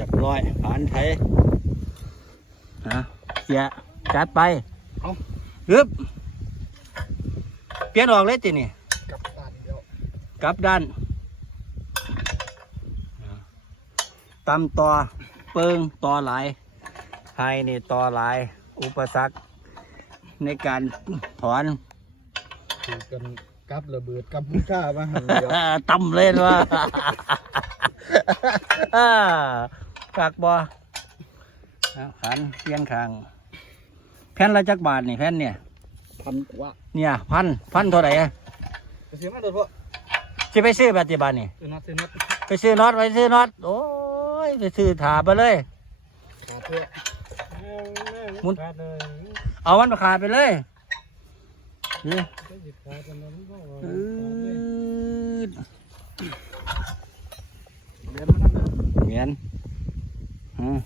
รียบร้อยผ่านไทยนะเสียจัดไปเอาฮึบเปลี่ยนออกเลยตินี่กับตานเดียวกลับด้านตำต่อเปิงต่อหลายไฮนี่ต่อหลาย อุปสรรคในการถอนถูกกันกับระเบิดกับบุชามาหันเดียวตำเล่นว่า ฝากบอขันเปลี่ยนคาง แผ่นละจักบาทนี่แผ่นเนี่ย พันกว่าเนี่ยพันพันเท่าไหร่อะจะเสียมาเด้อพ่อจะไปซื้อปัจจุบันนี่ ซื้อน็อตซื้อน็อตไปซื้อน็อตไปซื้อน็อตโอ้ยไปซื้อถาไปเลย ขาเพื่อหมุนเอามันมาขาดไปเลยนี่อืดเรียนมานั่นเหมียน อืม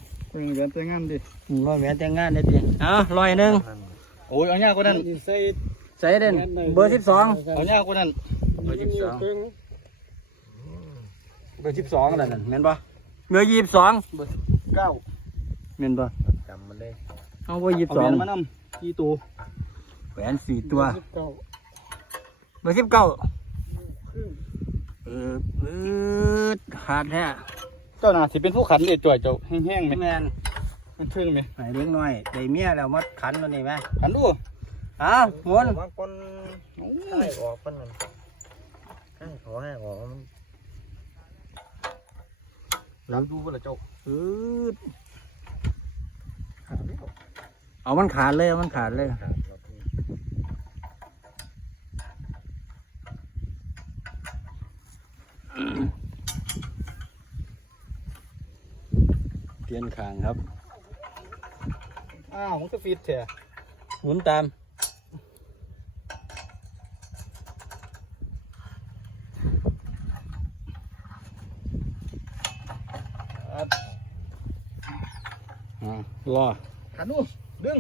เรียนแต่งงานดิร้อยเหมียนแต่งงานได้ดิเอาร้อยหนึ่งโอ้ยเอายากกว่านั้นใส่ใส่เด่นเบอร์สิบสองเอายากกว่านั้นเบอร์สิบสองเบอร์สิบสองนั่นน่ะแม่นปะเบอร์ยี่สิบสองเก้าแม่นปะจำมันเลยเอาเบอร์ยี่สิเอาบสอเรีงยนมานำกี่ตัวแหวนสี่ตัวเก้าเบอร์สิบเก้าเออเออขาดแท้เจ้าน่ะสิเป็นผู้ขันเด็ดจ่อยเจ้าแห้งๆไหมแม่นมันทึ่งไหมไหนเล็กน้อยได้เมียแล้วมาขันตัวนี้ไหมขันดูอ้าวหมุนบางคนให้ออกคนนั้นให้ขอให้ออกมันรับดูว่าละเจ้าอืดเอามันขาดเลยเอามันขาดเลยขาดแล้วพี่ เปลี่ยนขางครับอ้าวมันก็ฟีดแท้หมุนตามอ่ารอขันดูดึง